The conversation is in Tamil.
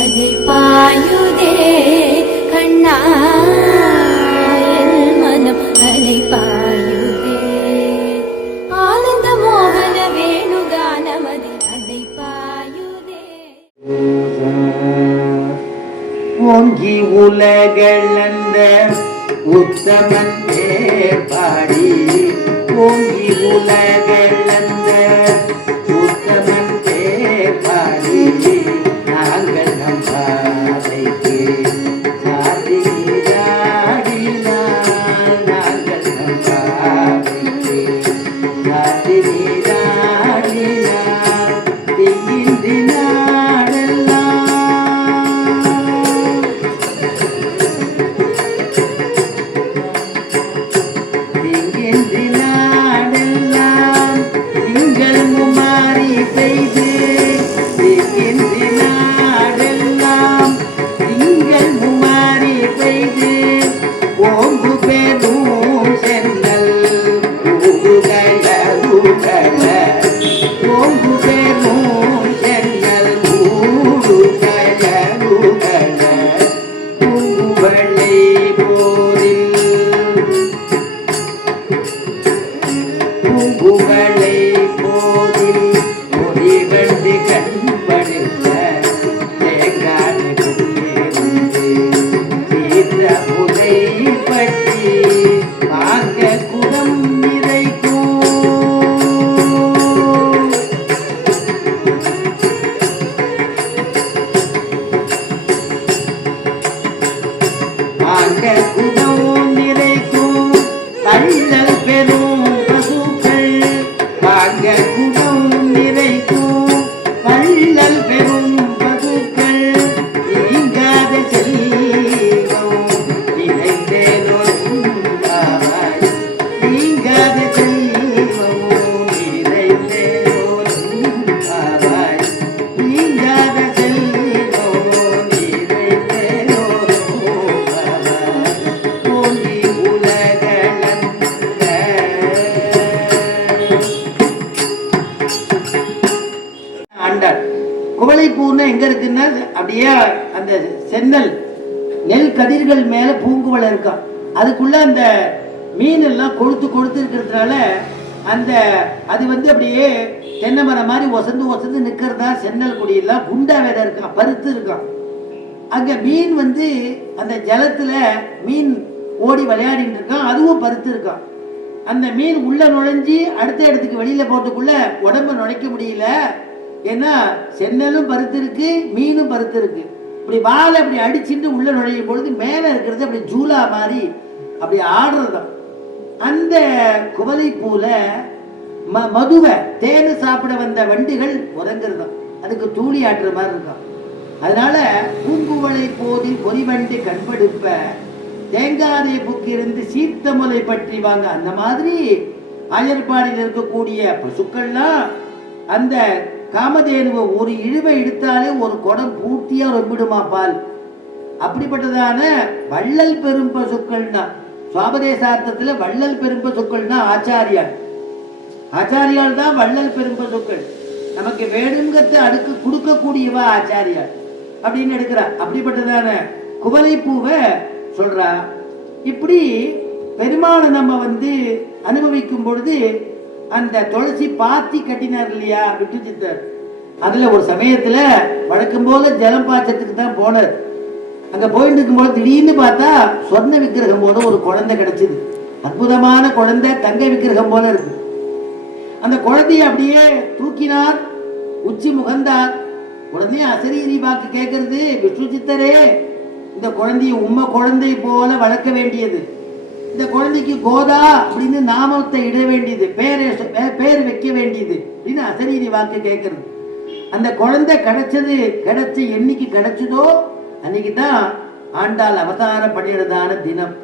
அலை பாயுதே கண்ணா என் மனம் அலை பாயுதே ஆனந்த மோகன வேணுகானமதி அலை பாயுதே. ஓங்கி உலகளந்த உத்தமன் பேர் பாடி ஓங்கி உலகளந்த உத்தமன் பேர் பாடி நாங்கள் நம் பாதைக்கு சாதி நீராடினால் நாங்கள் நம் பாதைக்கு சாதி நீராடினால் திகின்றி பூங்குவளை போதில் பொறிவண்டு கண்படுத்த தேங்காய் புத்தேருந்து சீர்ந்த புதை பற்றி வாங்க குடம் நிறைக்கும் வாங்க குடம் நிறைக்கும் தள்ளல் பெறும் குடம் நிறைக்கும் வள்ளல் பெரும் பகுக்கள் நீங்காத செல்வம் நிறைந்தேனோருவாய் நீங்காத செல்வம் நிறைந்தேனோருவாய் நீங்காத செல்வம் நிறைந்தேனோருவாய் ஓங்கி உலகளந்த குவளைப்பூன்னு எங்க இருக்குன்னா அப்படியே அந்த சென்னல் நெல் கதிர்கள் மேல பூங்குவளை இருக்கும். அதுக்குள்ள அந்த மீன் எல்லாம் கொழுத்து கொழுத்து இருக்கிறதுனால அந்த அது அப்படியே தென்னை மரம் மாதிரி ஒசந்து ஒசந்து நிற்கிறதா சென்னல் கொடியெல்லாம் குண்டா வேற இருக்கான், பருத்து இருக்கான். அங்க மீன் அந்த ஜலத்துல மீன் ஓடி விளையாடிட்டு இருக்கான், அதுவும் பருத்து இருக்கான். அந்த மீன் உள்ள நுழைஞ்சி அடுத்த இடத்துக்கு வெளியில போறதுக்குள்ள உடம்ப நுழைக்க முடியல. ஏன்னா சென்னலும் பருத்து இருக்கு, மீனும் பருத்து இருக்கு. இப்படி வாழை அப்படி அடிச்சுட்டு உள்ள நுழையும் பொழுது மேல இருக்கிறது அப்படி ஜூலா மாதிரி அப்படி ஆடுறதுதான். அந்த குவளைப்பூல மதுவை தேனு சாப்பிட வந்த வண்டிகள் உறங்குறதும் அதுக்கு தூளி ஆட்டுற மாதிரி இருக்கும். அதனால பூங்குவளை போதில் பொறிவண்டி கண்படுப்ப தேங்காதை புக்கிருந்து சீர்த்த முலை பற்றி வாங்க. அந்த மாதிரி ஆயர்பாடியில் இருக்கக்கூடிய பசுக்கள்லாம் அந்த காமதேனுவை ஒரு இழுவை எடுத்தாலே ஒரு குடம் பூர்த்தியா ரொம்பிடுமா பால். அப்படிப்பட்டதான வள்ளல் பெரும் பசுக்கள்னா சுவாபதேசார்த்தத்துல வள்ளல் பெரும் பசுக்கள்னா ஆச்சாரியால். ஆச்சாரியால் தான் வள்ளல் பெரும் பசுக்கள். நமக்கு வேணுங்கிறத அடுக்கு கொடுக்கக்கூடியவா ஆச்சாரியால் அப்படின்னு எடுக்கிறா. அப்படிப்பட்டதான குவளைப்பூவை சொல்றா. இப்படி பெருமாளை நம்ம அனுபவிக்கும் பொழுது அந்த துளசி பாத்தி கட்டினார் இல்லையா விட்டு சித்தர், அதுல ஒரு சமயத்துல வழக்கம் போல ஜலம் பாய்ச்சத்துக்கு தான் போனார். அங்க போயிட்டு இருக்கும்போது திடீர்னு பார்த்தா சொர்ண விக்கிரகம் போல ஒரு குழந்தை கிடைச்சது. அற்புதமான குழந்தை, தங்க விக்கிரகம் போல இருக்கு. அந்த குழந்தைய அப்படியே தூக்கினார், உச்சி முகந்தார். உடனே அசரீரி வாக்கு கேட்கறது, விஷ்ணு சித்தரே இந்த குழந்தைய உண்மை குழந்தை போல வளர்க்க வேண்டியது, இந்த குழந்தைக்கு கோதா அப்படின்னு நாமத்தை இட வேண்டியது, பேர் வைக்க வேண்டியது அப்படின்னு அசரீரி வாக்கு கேட்கறது. அந்த குழந்தை கிடைச்ச என்னைக்கு கிடைச்சதோ அன்னைக்கு தான் ஆண்டாள் அவதாரம் பண்ணிடுறதான தினம்.